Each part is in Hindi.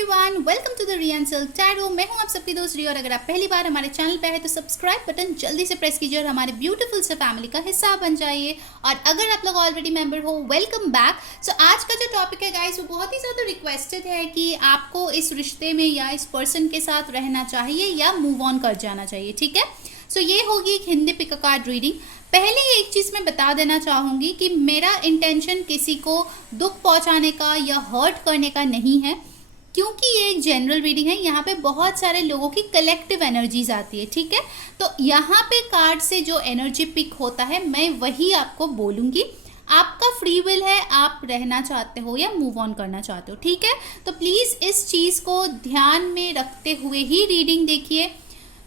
Everyone, welcome to the Rian silk tarot. मैं हूं आप सबकी दोस्त रिया और अगर आप पहली बार हमारे चैनल पे हैं तो सब्सक्राइब बटन जल्दी से प्रेस कीजिए और हमारे ब्यूटीफुल से फैमिली का हिस्सा बन जाइए। और अगर आप लोग ऑलरेडी मेंबर हो, वेलकम बैक। सो आज का जो टॉपिक है गाइस, वो बहुत ही ज़्यादा रिक्वेस्टेड है कि आपको इस रिश्ते में या इस पर्सन के साथ रहना चाहिए या मूव ऑन कर जाना चाहिए। ठीक है, सो ये होगी एक Hindi pick a card reading. पहले एक चीज़ मैं बता देना चाहूँगी कि मेरा इंटेंशन किसी को दुख पहुँचाने का या हर्ट करने का नहीं है, क्योंकि ये एक जनरल रीडिंग है। यहाँ पे बहुत सारे लोगों की कलेक्टिव एनर्जीज आती है। ठीक है, तो यहाँ पे कार्ड से जो एनर्जी पिक होता है मैं वही आपको बोलूँगी। आपका फ्री विल है, आप रहना चाहते हो या मूव ऑन करना चाहते हो। ठीक है, तो प्लीज़ इस चीज़ को ध्यान में रखते हुए ही रीडिंग देखिए।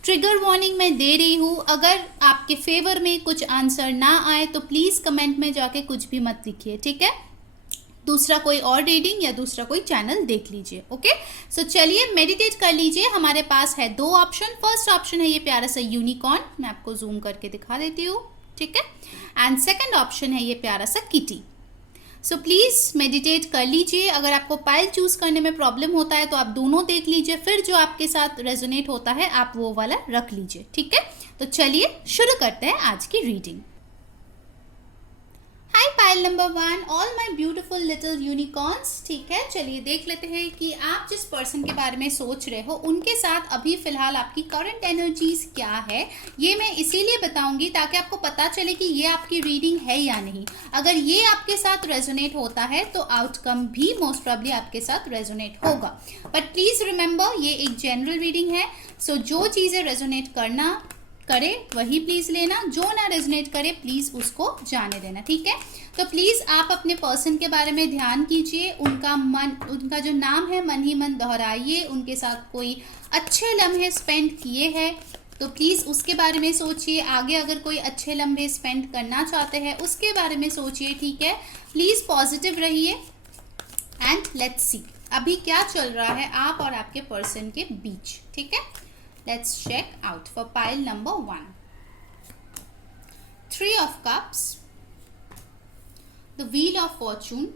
ट्रिगर वार्निंग मैं दे रही हूँ, अगर आपके फेवर में कुछ आंसर ना आए तो प्लीज़ कमेंट में जाके कुछ भी मत लिखिए। ठीक है, दूसरा कोई और रीडिंग या दूसरा कोई चैनल देख लीजिए। ओके, सो चलिए मेडिटेट कर लीजिए। हमारे पास है दो ऑप्शन। फर्स्ट ऑप्शन है ये प्यारा सा यूनिकॉर्न, मैं आपको जूम करके दिखा देती हूँ। ठीक है, एंड सेकंड ऑप्शन है ये प्यारा सा किटी। सो प्लीज़ मेडिटेट कर लीजिए। अगर आपको पाइल चूज़ करने में प्रॉब्लम होता है तो आप दोनों देख लीजिए, फिर जो आपके साथ रेजोनेट होता है आप वो वाला रख लीजिए। ठीक है, तो चलिए शुरू करते हैं आज की reading. Hi pile number 1, all my beautiful little unicorns. ठीक है, चलिए देख लेते हैं कि आप जिस पर्सन के बारे में सोच रहे हो उनके साथ अभी फिलहाल आपकी करंट एनर्जीज क्या है। ये मैं इसीलिए बताऊंगी ताकि आपको पता चले कि ये आपकी रीडिंग है या नहीं। अगर ये आपके साथ रेजोनेट होता है तो आउटकम भी मोस्ट प्रॉब्ली आपके साथ रेजोनेट होगा। बट प्लीज़ रिमेंबर ये एक जनरल रीडिंग है। सो जो चीज़ें रेजोनेट करना करे वही प्लीज़ लेना, जो ना रेजोनेट करे प्लीज़ उसको जाने देना। ठीक है, तो प्लीज़ आप अपने पर्सन के बारे में ध्यान कीजिए। उनका जो नाम है मन ही मन दोहराइए। उनके साथ कोई अच्छे लम्हे स्पेंड किए हैं तो प्लीज़ उसके बारे में सोचिए। आगे अगर कोई अच्छे लम्हे स्पेंड करना चाहते हैं उसके बारे में सोचिए। ठीक है, प्लीज़ पॉजिटिव रहिए एंड लेट्स सी अभी क्या चल रहा है आप और आपके पर्सन के बीच। ठीक है, let's check out for pile number 1. 3 of cups, the wheel of fortune,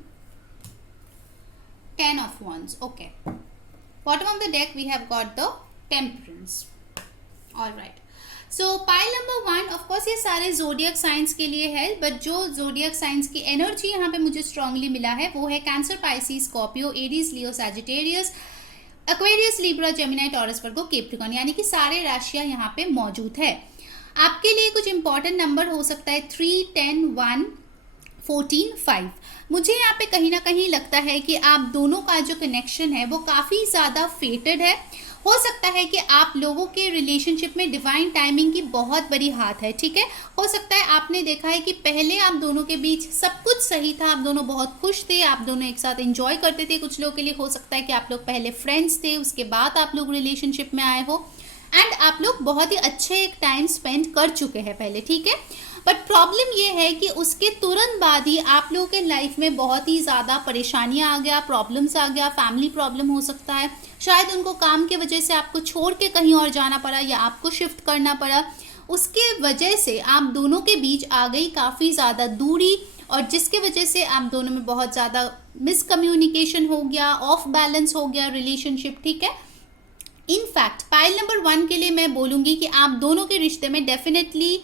10 of wands. Okay, bottom of the deck we have got the temperance. All right, so pile number 1 of course ये सारे zodiac signs के लिए है, बट जो zodiac signs की एनर्जी यहाँ पे मुझे स्ट्रांगली मिला है वो है cancer, Pisces, Scorpio, Aries, Leo, Sagittarius, Aquarius, Libra, Gemini, Taurus, Virgo, Capricorn, यानी कि सारे राशियां यहाँ पे मौजूद है। आपके लिए कुछ इंपॉर्टेंट नंबर हो सकता है 3, 10, 1, 14, 5। मुझे यहाँ पे कहीं ना कहीं लगता है कि आप दोनों का जो कनेक्शन है वो काफ़ी ज़्यादा फेटेड है। हो सकता है कि आप लोगों के रिलेशनशिप में डिवाइन टाइमिंग की बहुत बड़ी हाथ है। ठीक है, हो सकता है आपने देखा है कि पहले आप दोनों के बीच सब कुछ सही था, आप दोनों बहुत खुश थे, आप दोनों एक साथ एंजॉय करते थे। कुछ लोगों के लिए हो सकता है कि आप लोग पहले फ्रेंड्स थे, उसके बाद आप लोग रिलेशनशिप में आए हो एंड आप लोग बहुत ही अच्छे एक टाइम स्पेंड कर चुके हैं पहले। ठीक है, बट प्रॉब्लम ये है कि उसके तुरंत बाद ही आप लोगों के लाइफ में बहुत ही ज़्यादा परेशानियां आ गया, प्रॉब्लम्स आ गया। फैमिली प्रॉब्लम हो सकता है, शायद उनको काम के वजह से आपको छोड़ के कहीं और जाना पड़ा या आपको शिफ्ट करना पड़ा। उसके वजह से आप दोनों के बीच आ गई काफ़ी ज़्यादा दूरी, और जिसके वजह से आप दोनों में बहुत ज़्यादा मिसकम्युनिकेशन हो गया, ऑफ बैलेंस हो गया रिलेशनशिप। ठीक है, इनफैक्ट पाइल नंबर 1 के लिए मैं बोलूँगी कि आप दोनों के रिश्ते में डेफिनेटली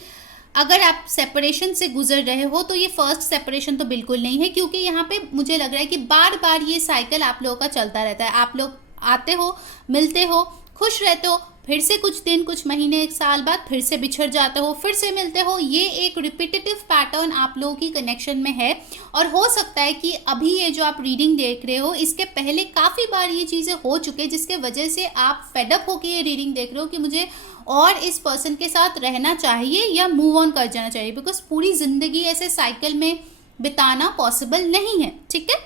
अगर आप सेपरेशन से गुजर रहे हो तो ये फर्स्ट सेपरेशन तो बिल्कुल नहीं है, क्योंकि यहाँ पे मुझे लग रहा है कि बार बार ये साइकिल आप लोगों का चलता रहता है। आप लोग आते हो, मिलते हो, खुश रहते हो, फिर से कुछ दिन, कुछ महीने, एक साल बाद फिर से बिछड़ जाते हो, फिर से मिलते हो। ये एक रिपीटेटिव पैटर्न आप लोगों की कनेक्शन में है। और हो सकता है कि अभी ये जो आप रीडिंग देख रहे हो इसके पहले काफ़ी बार ये चीज़ें हो चुके, जिसके वजह से आप फेडअप होकर ये रीडिंग देख रहे हो कि मुझे और इस पर्सन के साथ रहना चाहिए या मूव ऑन कर जाना चाहिए, बिकॉज पूरी ज़िंदगी ऐसे साइकिल में बिताना पॉसिबल नहीं है। ठीक है,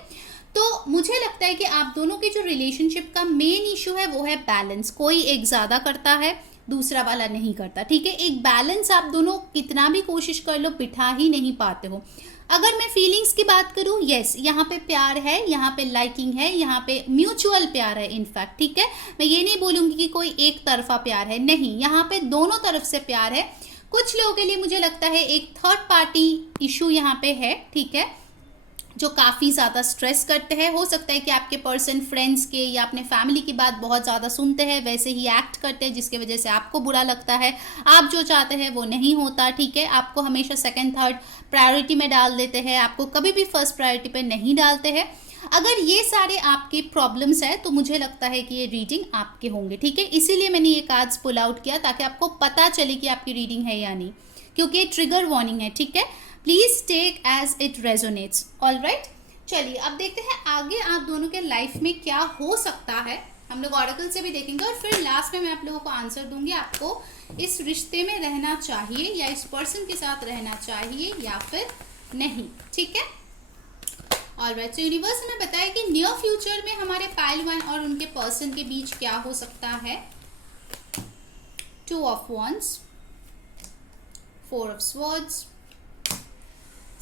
तो मुझे लगता है कि आप दोनों के जो रिलेशनशिप का मेन इशू है वो है बैलेंस। कोई एक ज़्यादा करता है, दूसरा वाला नहीं करता। ठीक है, एक बैलेंस आप दोनों कितना भी कोशिश कर लो बिठा ही नहीं पाते हो। अगर मैं फीलिंग्स की बात करूँ, यस, यहाँ पे प्यार है, यहाँ पे लाइकिंग है, यहाँ पे म्यूचुअल प्यार है इनफैक्ट। ठीक है, मैं ये नहीं बोलूँगी कि कोई एक तरफा प्यार है, नहीं, यहाँ पे दोनों तरफ से प्यार है। कुछ लोगों के लिए मुझे लगता है एक थर्ड पार्टी इशू यहाँ पे है। ठीक है, जो काफ़ी ज़्यादा स्ट्रेस करते हैं। हो सकता है कि आपके पर्सन फ्रेंड्स के या अपने फैमिली की बात बहुत ज़्यादा सुनते हैं, वैसे ही एक्ट करते हैं, जिसकी वजह से आपको बुरा लगता है, आप जो चाहते हैं वो नहीं होता, ठीक है। आपको हमेशा सेकंड थर्ड प्रायोरिटी में डाल देते हैं, आपको कभी भी फर्स्ट प्रायोरिटी पे नहीं डालते हैं। अगर ये सारे आपके प्रॉब्लम्स है तो मुझे लगता है कि ये रीडिंग आपके होंगे, ठीक है। इसीलिए मैंने ये कार्ड्स पुल आउट किया ताकि आपको पता चले कि आपकी रीडिंग है या नहीं, क्योंकि ये ट्रिगर वार्निंग है, ठीक है। Please take as it resonates. Alright, चलिए अब देखते हैं आगे आप दोनों के लाइफ में क्या हो सकता है। हम लोग ऑरेकल से भी देखेंगे और फिर लास्ट में मैं आप लोगों को आंसर दूंगी, आपको इस रिश्ते में रहना चाहिए या इस पर्सन के साथ रहना चाहिए या फिर नहीं, ठीक है। ऑलराइट, तो यूनिवर्स हमें बताया कि नियर फ्यूचर में हमारे पाइल वन और उनके पर्सन के बीच क्या हो सकता है। 2 of Wands, 4 of Swords,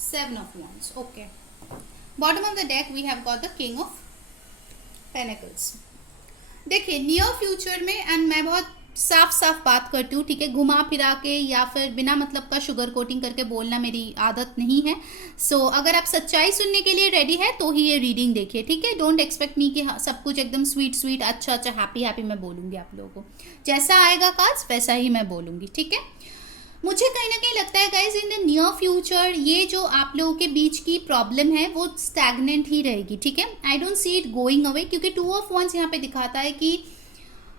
7 of Wands. Okay. Bottom of the deck we have got the King of Pentacles. देखिए नियर फ्यूचर में, एंड मैं बहुत साफ साफ बात करती हूँ, ठीक है, घुमा फिरा के या फिर बिना मतलब का शुगर कोटिंग करके बोलना मेरी आदत नहीं है। सो अगर आप सच्चाई सुनने के लिए रेडी है तो ही ये रीडिंग देखिए, ठीक है। डोंट एक्सपेक्ट मी कि सब कुछ एकदम स्वीट स्वीट अच्छा अच्छा हैप्पी हैप्पी मैं बोलूँगी आप लोगों को। जैसा आएगा कार्ड्स वैसा ही मैं बोलूँगी, ठीक है। मुझे कहीं ना कहीं लगता है guys in the near future ये जो आप लोगों के बीच की प्रॉब्लम है वो स्टैग्नेंट ही रहेगी, ठीक है। I don't see it going away, क्योंकि 2 of Wands यहाँ पे दिखाता है कि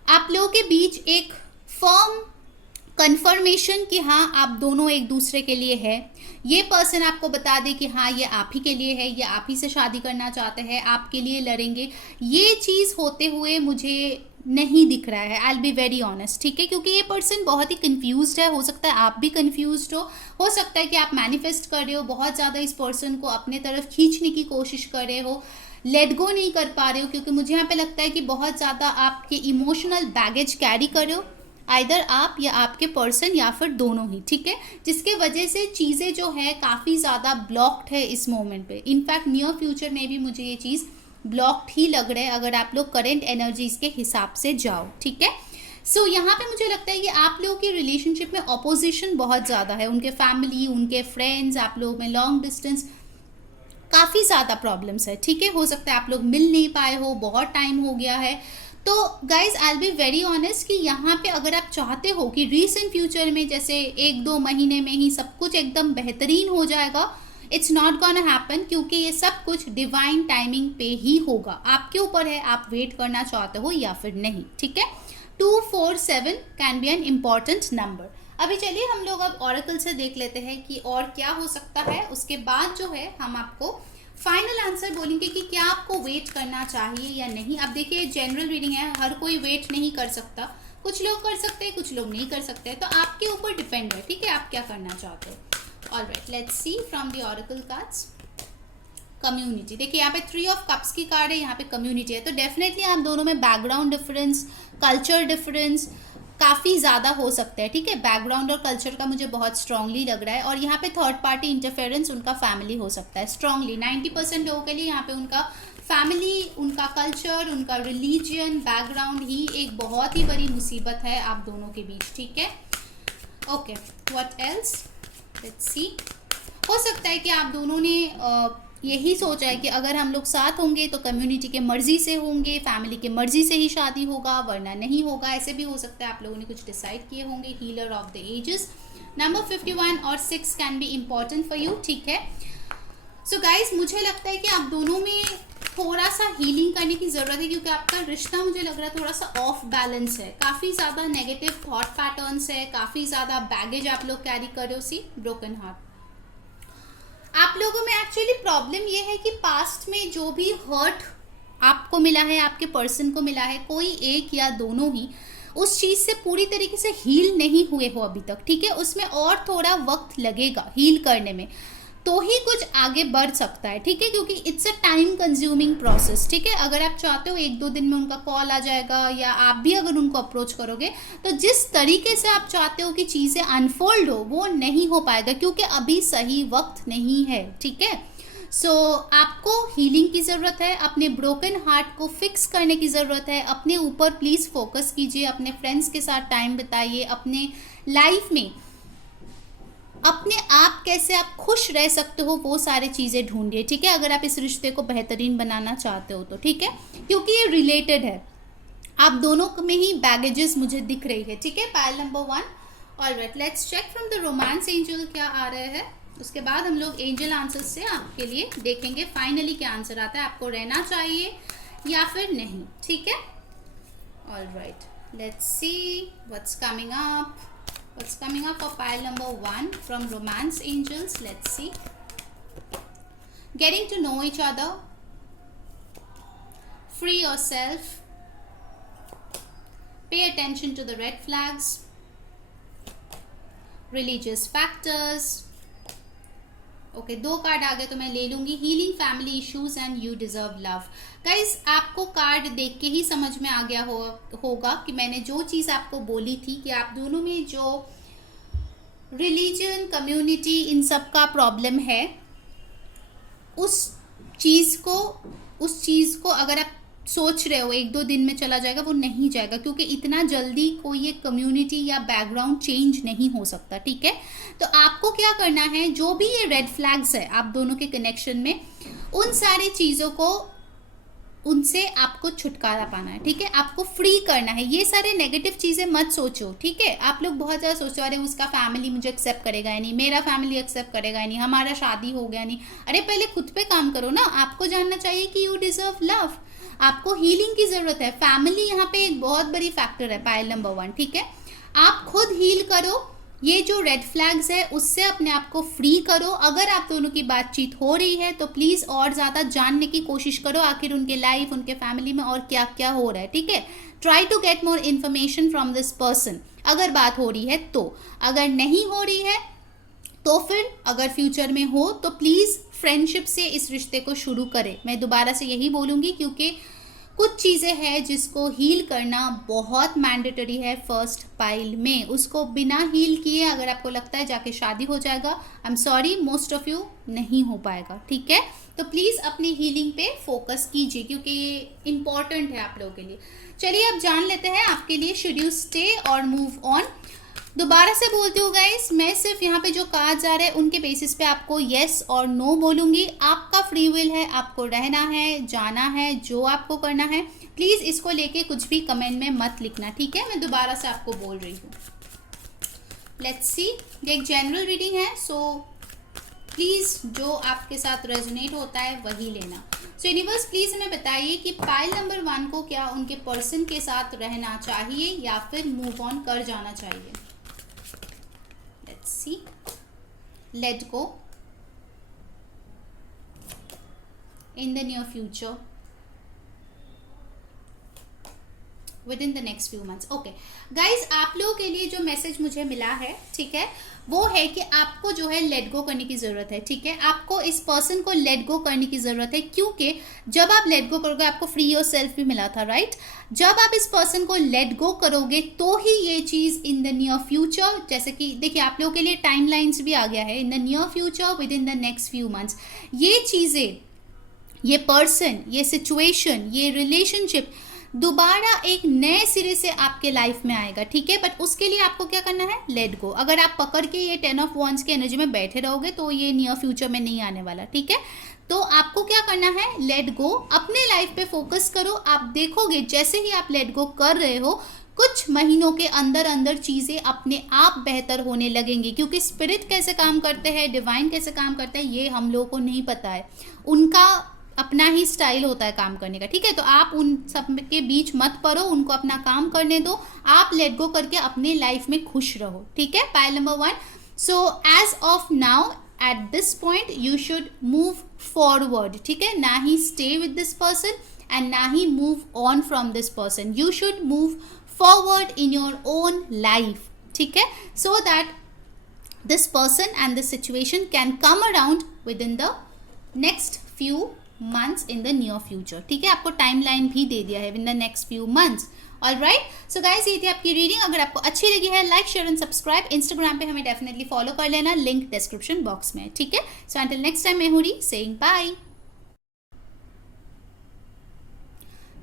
आप लोगों के बीच एक फर्म कंफर्मेशन कि हाँ आप दोनों एक दूसरे के लिए है। ये पर्सन आपको बता दे कि हाँ ये आप ही के लिए है, ये आप ही से शादी करना चाहते हैं, आपके लिए लड़ेंगे। ये चीज़ होते हुए मुझे नहीं दिख रहा है, I will be very honest, ठीक है। क्योंकि ये पर्सन बहुत ही कंफ्यूज्ड है, हो सकता है आप भी कंफ्यूज्ड हो सकता है कि आप मैनिफेस्ट कर रहे हो, बहुत ज़्यादा इस पर्सन को अपने तरफ खींचने की कोशिश कर रहे हो, लेट गो नहीं कर पा रहे हो, क्योंकि मुझे यहाँ पे लगता है कि बहुत ज़्यादा आपके इमोशनल बैगेज कैरी कर रहे हो, आइदर आप या आपके पर्सन या फिर दोनों ही, ठीक है। जिसके वजह से चीज़ें जो है काफ़ी ज़्यादा ब्लॉक्ड है इस मोमेंट पे। इनफैक्ट नियर फ्यूचर में भी मुझे ये चीज़ ब्लॉक्ड ही लग रहा है अगर आप लोग करेंट एनर्जीज के हिसाब से जाओ, ठीक है। सो यहाँ पे मुझे लगता है कि आप लोगों की रिलेशनशिप में ऑपोजिशन बहुत ज़्यादा है, उनके फैमिली, उनके फ्रेंड्स, आप लोगों में लॉन्ग डिस्टेंस, काफ़ी ज़्यादा प्रॉब्लम्स है, ठीक है। हो सकता है आप लोग मिल नहीं पाए हो, बहुत टाइम हो गया है। तो guys I will be very honest कि यहाँ पे अगर आप चाहते हो कि रीसेंट फ्यूचर में जैसे 1-2 महीने में ही सब कुछ एकदम बेहतरीन हो जाएगा, इट्स नॉट गोना हैपन, क्योंकि ये सब कुछ डिवाइन टाइमिंग पे ही होगा। आपके ऊपर है आप वेट करना चाहते हो या फिर नहीं, ठीक है। 2, 4, 7 can be an important number. अभी चलिए हम लोग अब ऑरेकल से देख लेते हैं कि और क्या हो सकता है। उसके बाद जो है हम आपको फाइनल आंसर बोलेंगे कि क्या आपको वेट करना चाहिए या नहीं। अब देखिए जनरल रीडिंग है, हर कोई वेट नहीं कर सकता, कुछ लोग कर सकते हैं, कुछ लोग नहीं कर सकते, तो आपके ऊपर डिपेंड है, ठीक है, आप क्या करना चाहते हो। Alright, let's see from the oracle cards. Community, देखिए यहाँ पे 3 of Cups की कार्ड है, यहाँ पे कम्युनिटी है, तो डेफिनेटली आप दोनों में बैकग्राउंड डिफरेंस, कल्चर डिफरेंस काफ़ी ज़्यादा हो सकता है, ठीक है। बैकग्राउंड और कल्चर का मुझे बहुत स्ट्रांगली लग रहा है, और यहाँ पे थर्ड पार्टी इंटरफेरेंस उनका फैमिली हो सकता है स्ट्रांगली। 90% लोगों के लिए यहाँ पे उनका फैमिली, उनका कल्चर, उनका रिलीजियन बैकग्राउंड ही एक बहुत ही बड़ी मुसीबत है आप दोनों के बीच, ठीक है। Okay, what else, let's see. हो सकता है कि आप दोनों ने यही सोचा है कि अगर हम लोग साथ होंगे तो कम्युनिटी के मर्जी से होंगे, फैमिली के मर्जी से ही शादी होगा, वरना नहीं होगा। ऐसे भी हो सकता है आप लोगों ने कुछ डिसाइड किए होंगे। Healer of the ages, number 51 और 6 can be important for you, ठीक है। सो गाइज मुझे लगता है कि आप दोनों में थोड़ा सा हीलिंग करने की ज़रूरत है, क्योंकि आपका रिश्ता मुझे लग रहा है थोड़ा सा ऑफ बैलेंस है, काफ़ी ज़्यादा नेगेटिव थॉट पैटर्न्स है, काफ़ी ज़्यादा बैगेज आप लोग कैरी कर रहे हो। सी ब्रोकन हार्ट, आप लोगों में एक्चुअली प्रॉब्लम ये है कि पास्ट में जो भी हर्ट आपको मिला है, आपके पर्सन को मिला है, कोई एक या दोनों ही उस चीज़ से पूरी तरीके से हील नहीं हुए हो अभी तक, ठीक है। उसमें और थोड़ा वक्त लगेगा हील करने में, तो ही कुछ आगे बढ़ सकता है, ठीक है, क्योंकि it's a time consuming process, ठीक है। अगर आप चाहते हो 1-2 दिन में उनका कॉल आ जाएगा, या आप भी अगर उनको अप्रोच करोगे तो जिस तरीके से आप चाहते हो कि चीज़ें अनफोल्ड हो वो नहीं हो पाएगा, क्योंकि अभी सही वक्त नहीं है, ठीक है। सो आपको हीलिंग की ज़रूरत है, अपने ब्रोकन हार्ट को फिक्स करने की ज़रूरत है। अपने ऊपर प्लीज़ फोकस कीजिए, अपने फ्रेंड्स के साथ टाइम बिताइए, अपने लाइफ में अपने आप कैसे आप खुश रह सकते हो वो सारी चीज़ें ढूंढिए, ठीक है, अगर आप इस रिश्ते को बेहतरीन बनाना चाहते हो तो, ठीक है, क्योंकि ये रिलेटेड है, आप दोनों में ही बैगेजेस मुझे दिख रही है, ठीक है। Pile number 1। Alright, let's check from the romance angel क्या आ रहे हैं, उसके बाद हम लोग एंजल आंसर से आपके लिए देखेंगे फाइनली क्या आंसर आता है, आपको रहना चाहिए या फिर नहीं, ठीक है। Alright, let's see what's coming up. What's coming up for pile number 1 from romance angels? Let's see. Getting to know each other. Free yourself. Pay attention to the red flags. Religious factors. Okay, 2 card आ गए तो मैं ले लूंगी. Healing family issues and you deserve love. Guys, आपको कार्ड देख के ही समझ में आ गया होगा कि मैंने जो चीज़ आपको बोली थी कि आप दोनों में जो रिलीजन, कम्युनिटी, इन सब का प्रॉब्लम है, उस चीज़ को अगर आप सोच रहे हो 1-2 दिन में चला जाएगा, वो नहीं जाएगा, क्योंकि इतना जल्दी कोई एक कम्युनिटी या बैकग्राउंड चेंज नहीं हो सकता, ठीक है। तो आपको क्या करना है, जो भी ये रेड फ्लैग्स है आप दोनों के कनेक्शन में, उन सारी चीज़ों को, उनसे आपको छुटकारा पाना है, ठीक है, आपको फ्री करना है. ये सारे नेगेटिव चीज़ें मत सोचो, ठीक है. आप लोग बहुत ज़्यादा सोचो अरे उसका फैमिली मुझे एक्सेप्ट करेगा या नहीं, मेरा फैमिली एक्सेप्ट करेगा या नहीं, हमारा शादी हो गया नहीं. अरे पहले खुद पे काम करो ना. आपको जानना चाहिए कि यू डिजर्व लव, आपको हीलिंग की ज़रूरत है. फैमिली यहाँ पे एक बहुत बड़ी फैक्टर है, पाइल नंबर 1, ठीक है. आप खुद हील करो, ये जो रेड फ्लैग्स है उससे अपने आप को फ्री करो. अगर आप दोनों की बातचीत हो रही है तो प्लीज़ और ज़्यादा जानने की कोशिश करो आखिर उनके लाइफ, उनके फैमिली में और क्या क्या हो रहा है, ठीक है. Try to get more information from this person अगर बात हो रही है तो. अगर नहीं हो रही है तो फिर अगर फ्यूचर में हो तो प्लीज़ फ्रेंडशिप से इस रिश्ते को शुरू करें. मैं दोबारा से यही बोलूँगी क्योंकि कुछ चीज़ें हैं जिसको हील करना बहुत मैंडेटरी है फर्स्ट पाइल में. उसको बिना हील किए अगर आपको लगता है जाके शादी हो जाएगा, I am sorry, most of you नहीं हो पाएगा, ठीक है. तो प्लीज़ अपनी हीलिंग पे फोकस कीजिए क्योंकि ये इम्पॉर्टेंट है आप लोगों के लिए. चलिए अब जान लेते हैं आपके लिए शुड यू स्टे और मूव ऑन. दोबारा से बोलती हूँ गाइस, मैं सिर्फ यहाँ पे जो कार्ड्स आ रहे हैं उनके बेसिस पे आपको येस और नो बोलूँगी. आपका फ्री विल है, आपको रहना है, जाना है, जो आपको करना है. प्लीज़ इसको लेके कुछ भी कमेंट में मत लिखना, ठीक है. मैं दोबारा से आपको बोल रही हूँ. लेट्स सी, ये एक जनरल रीडिंग है, सो प्लीज़ जो आपके साथ रेजोनेट होता है वही लेना. सो यूनिवर्स प्लीज़ हमें बताइए कि पाइल नंबर 1 को क्या उनके पर्सन के साथ रहना चाहिए या फिर मूव ऑन कर जाना चाहिए. See, let go in the near future within the next few months. Okay guys, आप लोगों के लिए जो मैसेज मुझे मिला है, ठीक है, वो है कि आपको जो है लेट गो करने की ज़रूरत है, ठीक है. आपको इस पर्सन को लेट गो करने की ज़रूरत है क्योंकि जब आप लेट गो करोगे, आपको फ्री योर सेल्फ भी मिला था, राइट. जब आप इस पर्सन को लेट गो करोगे तो ही ये चीज़ इन द नियर फ्यूचर, जैसे कि देखिए आप लोगों के लिए टाइम लाइन्स भी आ गया है, in the near future with in the next few months, ये चीज़ें, ये पर्सन, ये सिचुएशन, ये रिलेशनशिप दोबारा एक नए सिरे से आपके लाइफ में आएगा, ठीक है. बट उसके लिए आपको क्या करना है, लेट गो. अगर आप पकड़ के ये 10 ऑफ वॉन्ड्स की एनर्जी में बैठे रहोगे तो ये नियर फ्यूचर में नहीं आने वाला, ठीक है. तो आपको क्या करना है, लेट गो, अपने लाइफ पे फोकस करो. आप देखोगे जैसे ही आप लेट गो कर रहे हो कुछ महीनों के अंदर अंदर चीज़ें अपने आप बेहतर होने लगेंगी. क्योंकि स्पिरिट कैसे काम करते हैं, डिवाइन कैसे काम करते हैं, ये हम लोगों को नहीं पता है. उनका अपना ही स्टाइल होता है काम करने का, ठीक है. तो आप उन सब के बीच मत पड़ो, उनको अपना काम करने दो. आप लेट गो करके अपने लाइफ में खुश रहो, ठीक है. Pile number 1. So as of now at this point you should move forward, ठीक है. ना ही stay with this person and ना ही move on from this person. You should move forward in your own life, ठीक है. So that this person and this situation can come around within the next few months in the near future, ठीक है. आपको टाइमलाइन भी दे दिया है in the next few months. Alright, so guys ये थी आपकी रीडिंग. अगर आपको अच्छी लगी है like share and subscribe. Instagram पे हमें डेफिनेटली फॉलो कर लेना, लिंक डिस्क्रिप्शन बॉक्स में, ठीक है. सो अंटिल नेक्स्ट टाइम मैं हूँ saying bye.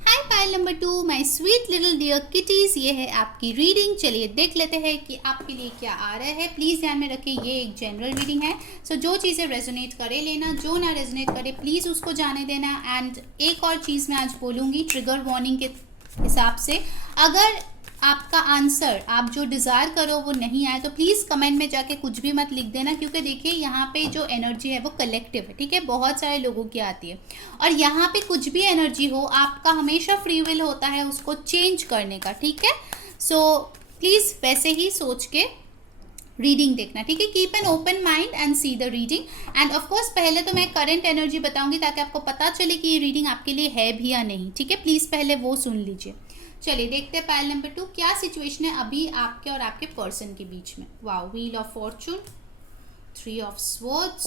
Hi pile number 2 my sweet little dear kitties, ये है आपकी रीडिंग। चलिए देख लेते हैं कि आपके लिए क्या आ रहा है। प्लीज़ ध्यान में रखिए ये एक जनरल रीडिंग है, सो जो चीज़ें रेजोनेट करे लेना, जो ना रेजोनेट करे प्लीज़ उसको जाने देना। एंड एक और चीज़ मैं आज बोलूँगी ट्रिगर वार्निंग के हिसाब से, अगर आपका आंसर आप जो डिज़ायर करो वो नहीं आए तो प्लीज़ कमेंट में जाके कुछ भी मत लिख देना, क्योंकि देखिए यहाँ पे जो एनर्जी है वो कलेक्टिव है, ठीक है, बहुत सारे लोगों की आती है। और यहाँ पे कुछ भी एनर्जी हो, आपका हमेशा फ्री विल होता है उसको चेंज करने का, ठीक है। सो प्लीज़ वैसे ही सोच के रीडिंग देखना, ठीक है। Keep an open mind and see the reading. End of course पहले तो मैं करंट एनर्जी बताऊंगी ताकि आपको पता चले कि ये रीडिंग आपके लिए है भी या नहीं, ठीक है। प्लीज़ पहले वो सुन लीजिए। चलिए देखते हैं पाइल नंबर 2 क्या सिचुएशन है अभी आपके और आपके पर्सन के बीच में। Wow, wheel of fortune, 3 of swords,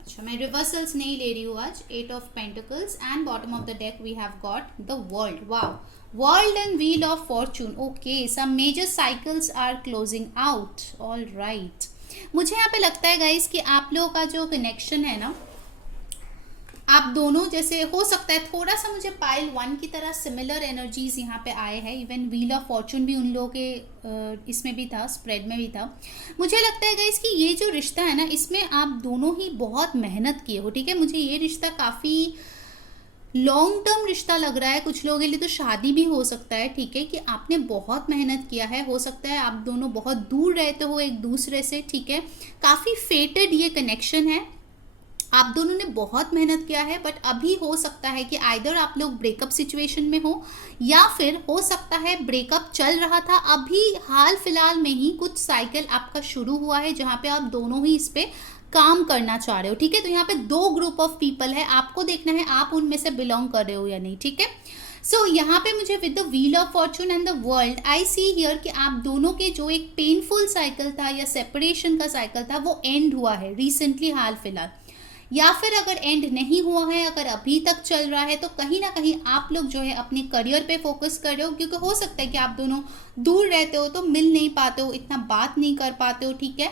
अच्छा मैं रिवर्सल्स नहीं ले रही हूँ आज, 8 of pentacles and bottom of the deck we have got the world. Wow, world and wheel of fortune, okay some major cycles are closing out, all right. मुझे यहाँ पे लगता है गाइस कि आप लोगों का जो कनेक्शन है ना, आप दोनों जैसे हो सकता है थोड़ा सा मुझे पाइल 1 की तरह सिमिलर एनर्जीज यहाँ पे आए हैं। इवन व्हील ऑफ फॉर्चून भी उन लोगों के इसमें भी था, स्प्रेड में भी था। मुझे लगता है गाइस कि ये जो रिश्ता है ना, इसमें आप दोनों ही बहुत मेहनत किए हो, ठीक है। मुझे ये रिश्ता काफ़ी लॉन्ग टर्म रिश्ता लग रहा है। कुछ लोगों के लिए तो शादी भी हो सकता है, ठीक है, कि आपने बहुत मेहनत किया है। हो सकता है आप दोनों बहुत दूर रहते हो एक दूसरे से, ठीक है। काफ़ी फेटेड ये कनेक्शन है, आप दोनों ने बहुत मेहनत किया है। बट अभी हो सकता है कि आइदर आप लोग ब्रेकअप सिचुएशन में हो, या फिर हो सकता है ब्रेकअप चल रहा था, अभी हाल फिलहाल में ही कुछ साइकिल आपका शुरू हुआ है जहाँ पे आप दोनों ही इस पे काम करना चाह रहे हो, ठीक है। तो यहाँ पे 2 ग्रुप ऑफ पीपल है, आपको देखना है आप उनमें से बिलोंग कर रहे हो या नहीं, ठीक है। सो यहाँ पे मुझे with the wheel of Fortune and the world I see here कि आप दोनों के जो एक पेनफुल साइकिल था या सेपरेशन का साइकिल था वो एंड हुआ है रिसेंटली, हाल फिलहाल। या फिर अगर एंड नहीं हुआ है, अगर अभी तक चल रहा है, तो कहीं ना कहीं आप लोग जो है अपने करियर पे फोकस कर रहे हो, क्योंकि हो सकता है कि आप दोनों दूर रहते हो तो मिल नहीं पाते हो, इतना बात नहीं कर पाते हो, ठीक है।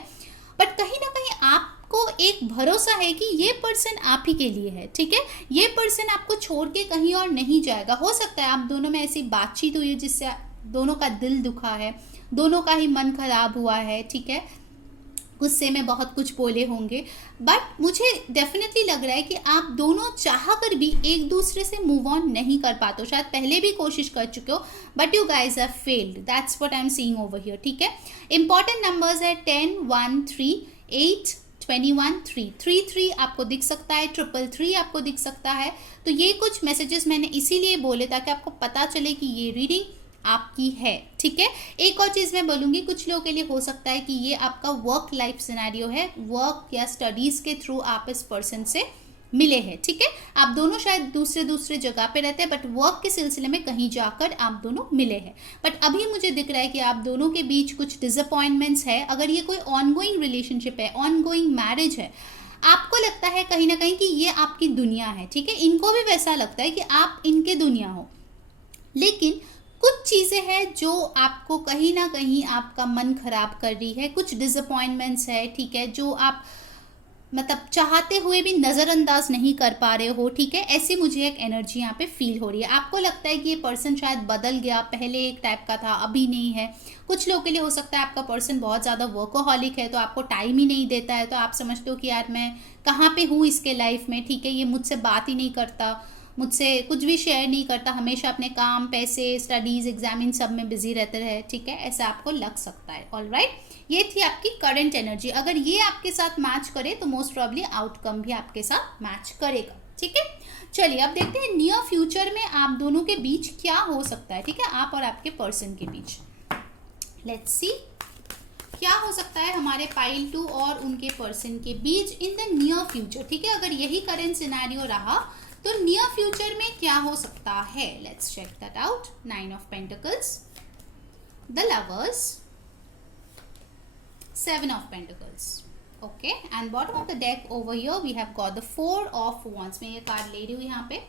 बट कहीं ना कहीं आपको एक भरोसा है कि ये पर्सन आप ही के लिए है, ठीक है। ये पर्सन आपको छोड़ के कहीं और नहीं जाएगा। हो सकता है आप दोनों में ऐसी बातचीत हुई है जिससे दोनों का दिल दुखा है, दोनों का ही मन खराब हुआ है, ठीक है। गुस्से में बहुत कुछ बोले होंगे, बट मुझे डेफिनेटली लग रहा है कि आप दोनों चाह कर भी एक दूसरे से मूव ऑन नहीं कर पाते हो। शायद पहले भी कोशिश कर चुके हो, but you guys have failed, that's what I am seeing over here, ठीक है। इंपॉर्टेंट नंबर्स है 10, 1, 3, 8, 21, 3, 3, 3 आपको दिख सकता है, 333 आपको दिख सकता है। तो ये कुछ मैसेजेस मैंने इसीलिए बोले ताकि आपको पता चले कि ये रीडिंग आपकी है, ठीक है। एक और चीज़ मैं बोलूँगी, कुछ लोगों के लिए हो सकता है कि ये आपका वर्क लाइफ सिनेरियो है, वर्क या स्टडीज़ के थ्रू आप इस पर्सन से मिले हैं, ठीक है। आप दोनों शायद दूसरे जगह पे रहते हैं, बट वर्क के सिलसिले में कहीं जाकर आप दोनों मिले हैं। बट अभी मुझे दिख रहा है कि आप दोनों के बीच कुछ डिसअपॉइंटमेंट्स है। अगर ये कोई ऑनगोइंग रिलेशनशिप है, ऑनगोइंग मैरिज है, आपको लगता है कहीं ना कहीं कि ये आपकी दुनिया है, ठीक है। इनको भी वैसा लगता है कि आप इनके दुनिया हो, लेकिन कुछ चीज़ें हैं जो आपको कहीं ना कहीं आपका मन खराब कर रही है, कुछ डिसअपॉइंटमेंट्स है, ठीक है, जो आप मतलब चाहते हुए भी नज़रअंदाज नहीं कर पा रहे हो, ठीक है। ऐसी मुझे एक एनर्जी यहाँ पे फील हो रही है। आपको लगता है कि ये पर्सन शायद बदल गया, पहले एक टाइप का था अभी नहीं है। कुछ लोगों के लिए हो सकता है आपका पर्सन बहुत ज़्यादा वर्कोहॉलिक है, तो आपको टाइम ही नहीं देता है, तो आप समझते हो कि यार मैं कहाँ पे हूँ इसके लाइफ में, ठीक है, ये मुझसे बात ही नहीं करता, मुझसे कुछ भी शेयर नहीं करता, हमेशा अपने काम, पैसे, स्टडीज़, एग्जाम इन सब में बिजी रहते रहे, ठीक है, ऐसा आपको लग सकता है। ऑल राइट, ये थी आपकी करंट एनर्जी। अगर ये आपके साथ मैच करे तो मोस्ट प्रॉब्ली आउटकम भी आपके साथ मैच करेगा, ठीक है। चलिए अब देखते हैं नियर फ्यूचर में आप दोनों के बीच क्या हो सकता है, ठीक है, आप और आपके पर्सन के बीच। लेट्स सी क्या हो सकता है हमारे पाइल 2 और उनके पर्सन के बीच इन द नियर फ्यूचर, ठीक है। अगर यही करंट सिनेरियो रहा तो नियर फ्यूचर में क्या हो सकता है, let's check that out. 9 of pentacles, the lovers, 7 of pentacles, okay, and bottom of the deck over here we have got the 4 of wands। मैं ये कार्ड ले रही हूँ यहाँ पे।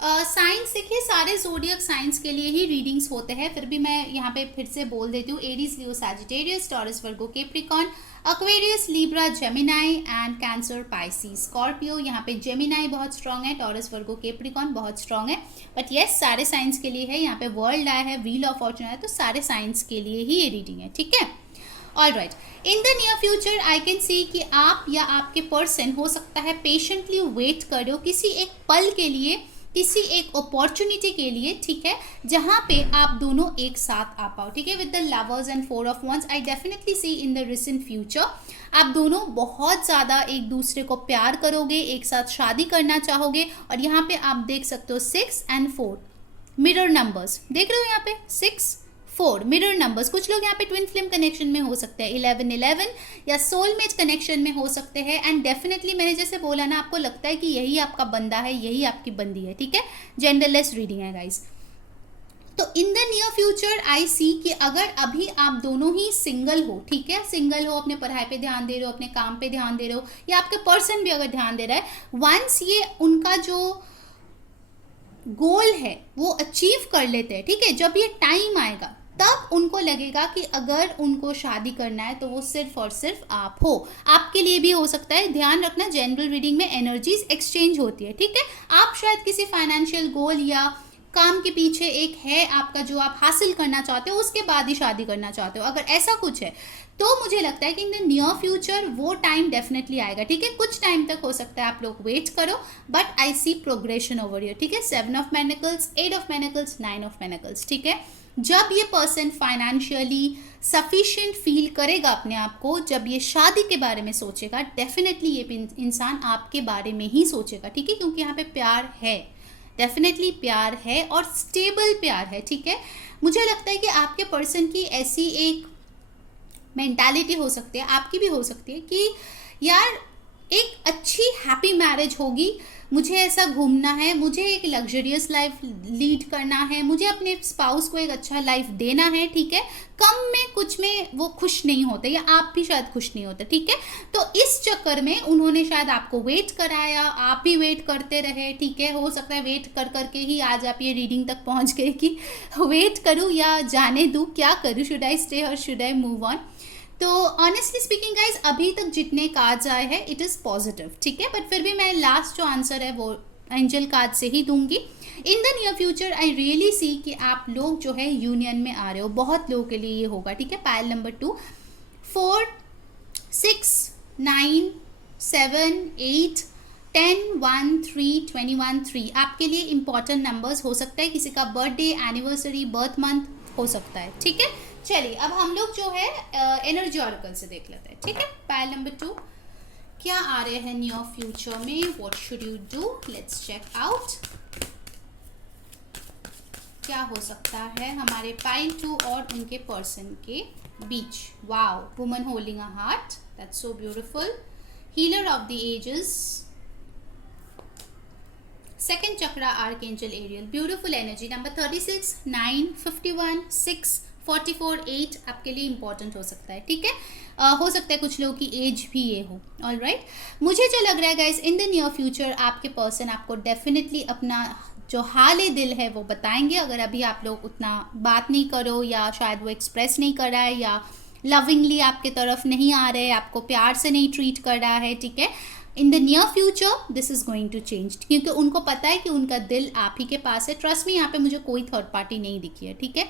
साइंस देखिए, सारे जोडियक साइंस के लिए ही रीडिंग्स होते हैं, फिर भी मैं यहाँ पे फिर से बोल देती हूँ। Aries, Leo, Sagittarius, taurus, Virgo, Capricorn, Aquarius, Libra, Gemini and cancer, Pisces, Scorpio. यहाँ पे जेमिनाई बहुत स्ट्रांग है, टॉरस, वर्गो, कैप्रिकॉर्न बहुत स्ट्रांग है, बट येस सारे साइंस के लिए है। यहाँ पे वर्ल्ड आया है, व्हील ऑफ फॉर्चून आया है, तो सारे साइंस के लिए ही ये रीडिंग है, ठीक है। All right, in the near future I can see कि आप या आपके पर्सन हो सकता है पेशेंटली वेट कर रहे हो किसी एक पल के लिए, किसी एक अपॉर्चुनिटी के लिए, ठीक है, जहां पे आप दोनों एक साथ आ पाओ, ठीक है। With the lovers and 4 of wands, I definitely see in the recent future आप दोनों बहुत ज़्यादा एक दूसरे को प्यार करोगे, एक साथ शादी करना चाहोगे। और यहाँ पे आप देख सकते हो 6 and 4 मिरर नंबर्स, देख रहे हो यहाँ पे 6 4 मिरर नंबर्स। कुछ लोग यहाँ पे ट्विन फ्लेम कनेक्शन में हो सकते हैं, 11-11 या सोलमेट कनेक्शन में हो सकते हैं। एंड डेफिनेटली मैंने जैसे बोला ना, आपको लगता है कि यही आपका बंदा है, यही आपकी बंदी है, ठीक है। जेंडरलेस रीडिंग है गाइस। तो in the near future I see कि अगर अभी आप दोनों ही सिंगल हो, ठीक है, सिंगल हो, अपने पढ़ाई पे ध्यान दे रहे हो, अपने काम पे ध्यान दे रहे हो, या आपके पर्सन भी अगर ध्यान दे रहा है, वंस ये उनका जो गोल है वो अचीव कर लेते हैं, ठीक है, जब ये टाइम आएगा तब उनको लगेगा कि अगर उनको शादी करना है तो वो सिर्फ और सिर्फ आप हो। आपके लिए भी हो सकता है, ध्यान रखना जनरल रीडिंग में एनर्जीज एक्सचेंज होती है, ठीक है। आप शायद किसी फाइनेंशियल गोल या काम के पीछे एक है आपका जो आप हासिल करना चाहते हो, उसके बाद ही शादी करना चाहते हो, अगर ऐसा कुछ है तो मुझे लगता है कि इन द नियर फ्यूचर वो टाइम डेफिनेटली आएगा, ठीक है। कुछ टाइम तक हो सकता है आप लोग वेट करो, but I see progression over here, ठीक है। 7 of pentacles, 8 of pentacles, 9 of pentacles, ठीक है। जब ये पर्सन फाइनेंशियली सफिशिएंट फील करेगा अपने आप को, जब ये शादी के बारे में सोचेगा, डेफिनेटली ये इंसान आपके बारे में ही सोचेगा, ठीक है, क्योंकि यहाँ पे प्यार है, डेफिनेटली प्यार है और स्टेबल प्यार है, ठीक है। मुझे लगता है कि आपके पर्सन की ऐसी एक मेंटालिटी हो सकती है, आपकी भी हो सकती है, कि यार एक अच्छी हैप्पी मैरिज होगी, मुझे ऐसा घूमना है, मुझे एक लग्जरियस लाइफ लीड करना है, मुझे अपने स्पाउस को एक अच्छा लाइफ देना है, ठीक है। कम में कुछ में वो खुश नहीं होते, या आप भी शायद खुश नहीं होते, ठीक है। तो इस चक्कर में उन्होंने शायद आपको वेट कराया, आप भी वेट करते रहे, ठीक है। हो सकता है वेट कर करके ही आज आप ये रीडिंग तक पहुंच गए कि वेट करूँ या जाने दूँ, क्या करूँ, शुड आई स्टे और शुड आई मूव ऑन। तो ऑनेस्टली स्पीकिंग गाइज, अभी तक जितने कार्ड्स आए हैं इट इज़ पॉजिटिव, ठीक है, बट फिर भी मैं लास्ट जो आंसर है वो एंजल कार्ड से ही दूंगी। इन the near future I really see कि आप लोग जो है यूनियन में आ रहे हो, बहुत लोगों के लिए ये होगा, ठीक है। पाइल नंबर 2, 4, 6, 9, 7, 8, 10, 1, 3, 21, 3 आपके लिए इंपॉर्टेंट नंबर्स हो सकता है, किसी का बर्थडे, एनिवर्सरी, बर्थ मंथ हो सकता है, ठीक है। चलिए अब हम लोग जो है एनर्जी ऑरेकल से देख लेते हैं, ठीक है। पाइल नंबर 2 क्या आ रहे हैं नियर फ्यूचर में, what should you do, let's check out. क्या हो सकता है हमारे पाइल 2 और उनके पर्सन के बीच। Wow, woman holding a heart, that's so beautiful. Healer of the ages, second chakra, archangel Ariel, beautiful energy. Number 36, 9, 51, 6, 44, 8 आपके लिए इंपॉर्टेंट हो सकता है, ठीक है। हो सकता है कुछ लोगों की एज भी ये हो, ऑल राइट। मुझे जो लग रहा है guys, in the near future आपके पर्सन आपको डेफिनेटली अपना जो हाल दिल है वो बताएंगे। अगर अभी आप लोग उतना बात नहीं करो, या शायद वो एक्सप्रेस नहीं कर रहा है, या लविंगली आपके तरफ नहीं आ रहे, आपको प्यार से नहीं ट्रीट कर रहा है, ठीक है। In the near future this is going to change, क्योंकि उनको पता है कि उनका दिल आप ही के पास है। ट्रस्ट में यहाँ पे मुझे कोई थर्ड पार्टी नहीं दिखी है, ठीक है।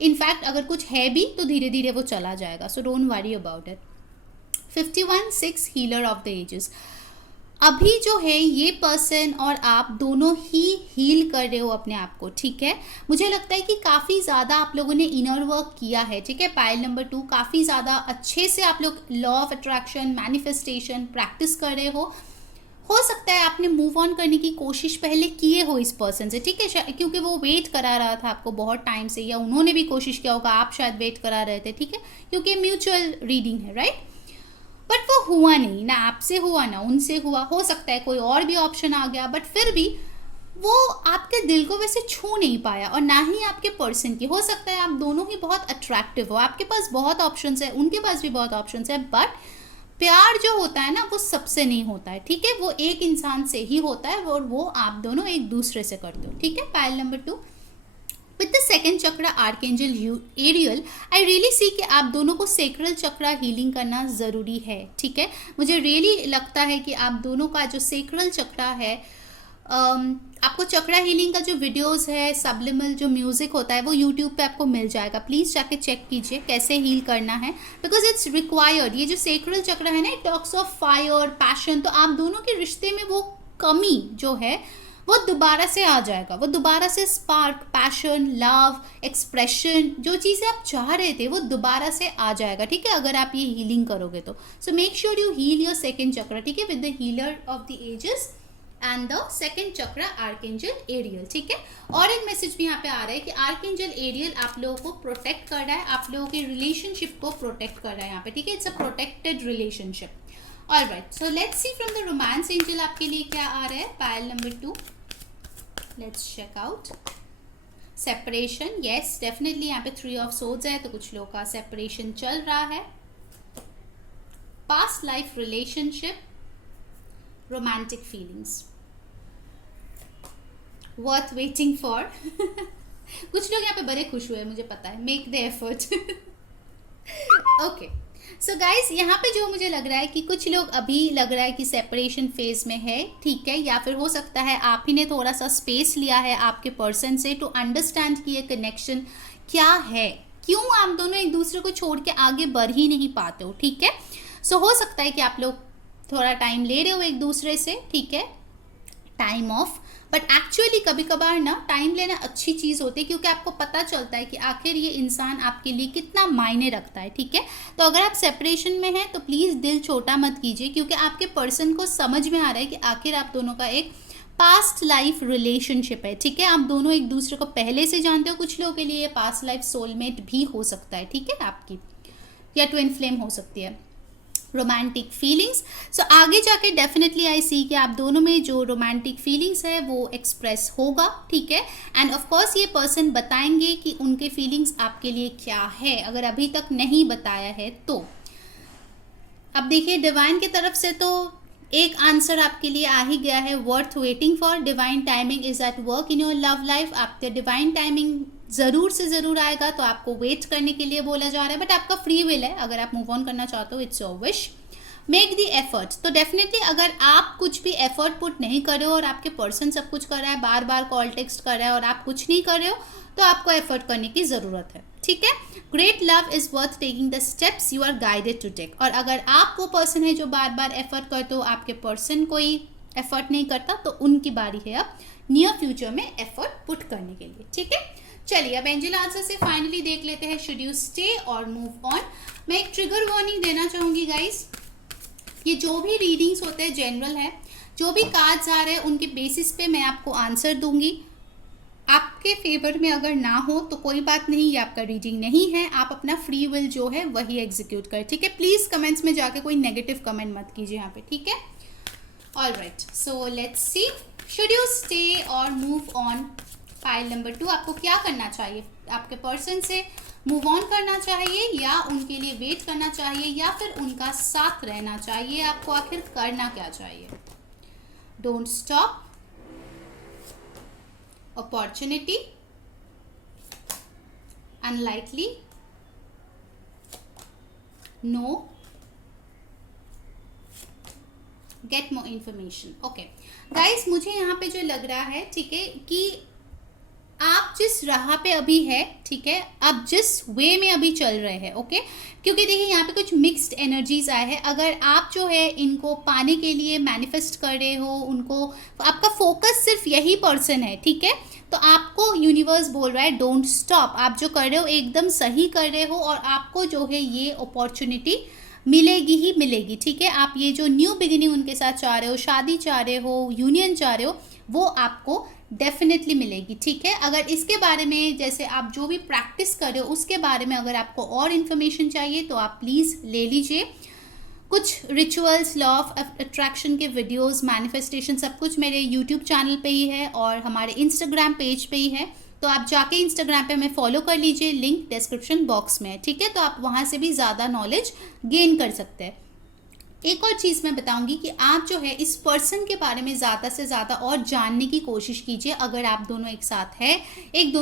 इनफैक्ट अगर कुछ है भी तो धीरे धीरे वो चला जाएगा, so don't worry about it. 51, 6 healer of the ages. अभी जो है ये पर्सन और आप दोनों ही हील कर रहे हो अपने आप को, ठीक है। मुझे लगता है कि काफ़ी ज़्यादा आप लोगों ने इनर वर्क किया है, ठीक है। पाइल नंबर 2 काफ़ी ज़्यादा अच्छे से आप लोग law of attraction, manifestation practice कर रहे हो सकता है आपने मूव ऑन करने की कोशिश पहले किए हो इस पर्सन से, ठीक है, क्योंकि वो वेट करा रहा था आपको बहुत टाइम से, या उन्होंने भी कोशिश किया होगा, आप शायद वेट करा रहे थे, ठीक है, क्योंकि म्यूचुअल रीडिंग है, राइट। बट वो हुआ नहीं, ना आपसे हुआ ना उनसे हुआ। हो सकता है कोई और भी ऑप्शन आ गया, बट फिर भी वो आपके दिल को वैसे छू नहीं पाया, और ना ही आपके पर्सन की। हो सकता है आप दोनों ही बहुत अट्रैक्टिव हो, आपके पास बहुत ऑप्शंस है, उनके पास भी बहुत ऑप्शंस है, बट प्यार जो होता है ना वो सबसे नहीं होता है, ठीक है, वो एक इंसान से ही होता है और वो आप दोनों एक दूसरे से करते हो, ठीक है। Pile number 2, with the second चक्र archangel Ariel, I really see कि आप दोनों को सेक्रल चक्र हीलिंग करना ज़रूरी है, ठीक है। मुझे रियली लगता है कि आप दोनों का जो सेक्रल चक्र है, आपको चक्रा हीलिंग का जो वीडियोस है, सब्लिमल जो म्यूज़िक होता है वो यूट्यूब पे आपको मिल जाएगा, प्लीज़ जाके चेक कीजिए कैसे हील करना है, बिकॉज इट्स रिक्वायर्ड। ये जो सेक्रल चक्र है ना, it talks of fire, passion, तो आप दोनों के रिश्ते में वो कमी जो है वो दोबारा से आ जाएगा, वो दोबारा से स्पार्क, पैशन, लव, एक्सप्रेशन, जो चीज़ें आप चाह रहे थे वो दोबारा से आ जाएगा, ठीक है, अगर आप ये हीलिंग करोगे तो। So make sure you heal your second chakra, ठीक है, with the healer of the ages and the second चक्र आर्कएंजल एरियल, ठीक है। और एक मैसेज भी यहाँ पे आ रहा है कि आर्कएंजल एरियल आप लोगों को प्रोटेक्ट कर रहा है, आप लोगों के रिलेशनशिप को प्रोटेक्ट कर रहा है यहाँ पे, ठीक है, it's a protected relationship. Alright, so let's see from the romance angel आपके लिए क्या आ रहा है। Pile number 2, let's check out. Separation, yes definitely यहाँ पे 3 ऑफ सोर्ड्स है, तो कुछ लोगों का सेपरेशन चल रहा है। Past life relationship, romantic feelings, worth waiting for. कुछ लोग यहाँ पे बड़े खुश हुए, मुझे पता है, make the effort. Okay, so guys यहाँ पे जो मुझे लग रहा है कि कुछ लोग अभी लग रहा है कि सेपरेशन फेज में है, ठीक है, या फिर हो सकता है आप ही ने थोड़ा सा स्पेस लिया है आपके पर्सन से टू अंडरस्टैंड कि ये कनेक्शन क्या है, क्यों आप दोनों एक दूसरे को छोड़ के आगे बढ़ ही नहीं पाते हो, ठीक है। सो हो सकता है कि आप लोग थोड़ा टाइम ले रहे हो एक दूसरे से, ठीक है, टाइम ऑफ, बट एक्चुअली कभी कभार ना टाइम लेना अच्छी चीज़ होती है, क्योंकि आपको पता चलता है कि आखिर ये इंसान आपके लिए कितना मायने रखता है, ठीक है। तो अगर आप सेपरेशन में हैं तो प्लीज़ दिल छोटा मत कीजिए, क्योंकि आपके पर्सन को समझ में आ रहा है कि आखिर आप दोनों का एक पास्ट लाइफ रिलेशनशिप है, ठीक है, आप दोनों एक दूसरे को पहले से जानते हो। कुछ लोगों के लिए पास्ट लाइफ सोलमेट भी हो सकता है, ठीक है, आपकी, या ट्विन फ्लेम हो सकती है। रोमांटिक फीलिंग्स, सो आगे जाके डेफिनेटली आई सी कि आप दोनों में जो रोमांटिक फीलिंग्स है वो एक्सप्रेस होगा, ठीक है, एंड ऑफ कोर्स ये पर्सन बताएंगे कि उनके फीलिंग्स आपके लिए क्या है, अगर अभी तक नहीं बताया है तो। अब देखिए डिवाइन की तरफ से तो एक आंसर आपके लिए आ ही गया है, worth waiting for, divine timing is at work in your love life. आपका डिवाइन टाइमिंग ज़रूर से ज़रूर आएगा, तो आपको वेट करने के लिए बोला जा रहा है, बट आपका फ्री विल है, अगर आप मूव ऑन करना चाहते हो it's your wish, make the efforts. तो डेफिनेटली अगर आप कुछ भी एफर्ट पुट नहीं कर रहे हो और आपके पर्सन सब कुछ कर रहा है, बार बार कॉल टेक्स्ट कर रहा है और आप कुछ नहीं कर रहे हो, तो आपको एफर्ट करने की ज़रूरत है, ठीक है। Great love is worth taking the steps you are guided to take. और अगर आप वो पर्सन है जो बार बार एफर्ट करते हो, आपके पर्सन कोई एफर्ट नहीं करता, तो उनकी बारी है अब नियर फ्यूचर में एफर्ट पुट करने के लिए, ठीक है। चलिए अब एंजल आंसर से फाइनली देख लेते हैं, शुड यू स्टे और मूव ऑन। मैं एक ट्रिगर वार्निंग देना चाहूँगी गाइस, ये जो भी रीडिंग्स होते हैं जनरल है, जो भी कार्ड्स आ रहे हैं उनके बेसिस पे मैं आपको आंसर दूंगी। आपके फेवर में अगर ना हो तो कोई बात नहीं, ये आपका रीडिंग नहीं है, आप अपना फ्री विल जो है वही एग्जीक्यूट करें, ठीक है। प्लीज़ कमेंट्स में जाके कोई नेगेटिव कमेंट मत कीजिए यहाँ पे, ठीक है। Alright, so let's C, should you stay और मूव ऑन। फाइल नंबर 2, आपको क्या करना चाहिए, आपके पर्सन से मूव ऑन करना चाहिए या उनके लिए वेट करना चाहिए या फिर उनका साथ रहना चाहिए, आपको आखिर करना क्या चाहिए। Don't stop, opportunity, unlikely, no, get more information. Okay guys, मुझे यहाँ पे जो लग रहा है, ठीक है, कि आप जिस राह पे अभी है, ठीक है, आप जिस वे में अभी चल रहे हैं, ओके, क्योंकि देखिए यहाँ पे कुछ मिक्स्ड एनर्जीज आए हैं। अगर आप जो है इनको पाने के लिए मैनिफेस्ट कर रहे हो, उनको आपका फोकस सिर्फ यही पर्सन है, ठीक है, तो आपको यूनिवर्स बोल रहा है डोंट स्टॉप, आप जो कर रहे हो एकदम सही कर रहे हो और आपको जो है ये अपॉर्चुनिटी मिलेगी ही मिलेगी, ठीक है। आप ये जो न्यू बिगिनिंग उनके साथ चाह रहे हो, शादी चाह रहे हो, यूनियन चाह रहे हो, वो आपको डेफिनेटली मिलेगी, ठीक है। अगर इसके बारे में, जैसे आप जो भी प्रैक्टिस कर रहे हो उसके बारे में अगर आपको और इन्फॉर्मेशन चाहिए तो आप प्लीज़ ले लीजिए। कुछ रिचुअल्स, लॉ ऑफ अट्रैक्शन के वीडियोस, मैनिफेस्टेशन, सब कुछ मेरे यूट्यूब चैनल पे ही है और हमारे इंस्टाग्राम पेज पे ही है, तो आप जाके इंस्टाग्राम पे हमें फॉलो कर लीजिए, लिंक डिस्क्रिप्शन बॉक्स में है, ठीक है। तो आप वहाँ से भी ज़्यादा नॉलेज गेन कर सकते हैं। एक और चीज़ मैं बताऊंगी कि आप जो है इस पर्सन के बारे में ज़्यादा से ज़्यादा और जानने की कोशिश कीजिए। अगर आप दोनों एक साथ हैं, एक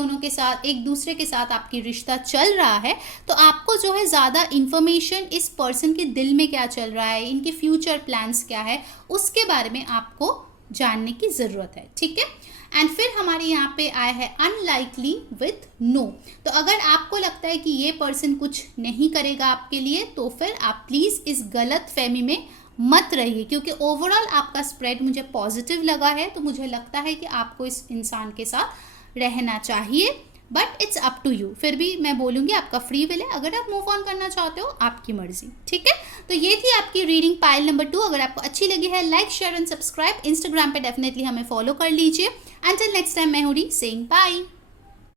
दूसरे के साथ आपकी रिश्ता चल रहा है, तो आपको जो है ज़्यादा इन्फॉर्मेशन इस पर्सन के दिल में क्या चल रहा है, इनके फ्यूचर प्लान्स क्या है, उसके बारे में आपको जानने की ज़रूरत है। ठीक है। एंड फिर हमारे यहाँ पे आया है अनलाइकली विथ नो। तो अगर आपको लगता है कि ये पर्सन कुछ नहीं करेगा आपके लिए, तो फिर आप प्लीज़ इस गलत फहमी में मत रहिए, क्योंकि ओवरऑल आपका स्प्रेड मुझे पॉजिटिव लगा है। तो मुझे लगता है कि आपको इस इंसान के साथ रहना चाहिए, but it's up to you. फिर भी मैं बोलूँगी आपका फ्री विल है, अगर आप मूव ऑन करना चाहते हो आपकी मर्जी। ठीक है। तो ये थी आपकी रीडिंग पाइल नंबर 2। अगर आपको अच्छी लगी है, like share and subscribe. Instagram पे डेफिनेटली हमें फॉलो कर लीजिए। Until next time, मैं हूँ री सेइंग बाय।